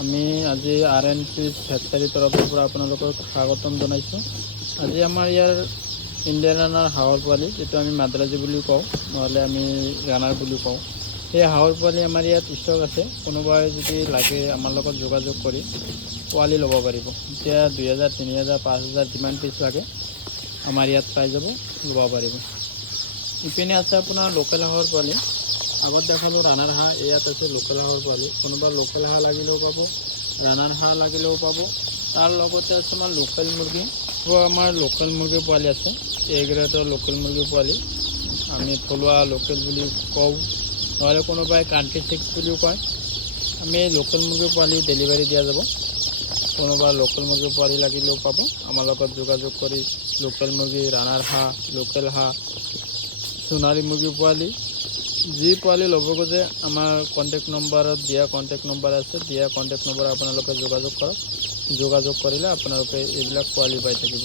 আমি আজি RNC ফেক্টৰীৰ তৰফৰ পৰা আপোনালোকক স্বাগতম জনাইছোঁ। আজি আমাৰ ইয়াৰ ইণ্ডিয়ান ৰানাৰ হাঁহৰ পোৱালি, যিটো আমি মাদ্ৰাজী বুলি কওঁ, নহ'লে আমি ৰানাৰ বুলি কওঁ, সেই হাঁহৰ পোৱালি আমাৰ ইয়াত ষ্টক আছে। কোনোবাই যদি লাগে আমাৰ লগত যোগাযোগ কৰি পোৱালি ল'ব পাৰিব। এতিয়া 2000, 3000, 5000 যিমান পিচ লাগে আমাৰ ইয়াত পাই যাব, ল'ব পাৰিব। ইপিনে আছে আপোনাৰ লোকেল হাঁহৰ পোৱালি। আগত দেখালোঁ ৰানাৰ হাঁহ, ইয়াত আছে লোকেল হাঁহৰ পোৱালি। কোনোবা লোকেল হাঁহ লাগিলেও পাব, ৰানাৰ হাঁহ লাগিলেও পাব। তাৰ লগতে আছে আমাৰ লোকেল মুৰ্গী, আমাৰ লোকেল মুৰ্গীৰ পোৱালি আছে। A গ্ৰেডৰ লোকেল মুৰ্গীৰ পোৱালি, আমি থলুৱা লোকেল বুলি কওঁ, নহ'লে কোনোবাই কাণ্ট্ৰি 6 বুলিও কয়। আমি লোকেল মুৰ্গীৰ পোৱালি ডেলিভাৰী দিয়া যাব। কোনোবা লোকেল মুৰ্গীৰ পোৱালি লাগিলেও পাব, আমাৰ লগত যোগাযোগ কৰি লোকেল মুৰ্গী, ৰানাৰ হাঁহ, লোকেল হাঁহ, সোণালী মুৰ্গীৰ পোৱালি, যি পোৱালি ল'ব খোজে আমাৰ কণ্টেক্ট নম্বৰত দিয়া কণ্টেক্ট নম্বৰ আছে, দিয়া কণ্টেক্ট নম্বৰ আপোনালোকে যোগাযোগ কৰক। যোগাযোগ কৰিলে আপোনালোকে এইবিলাক পোৱালি পাই থাকিব।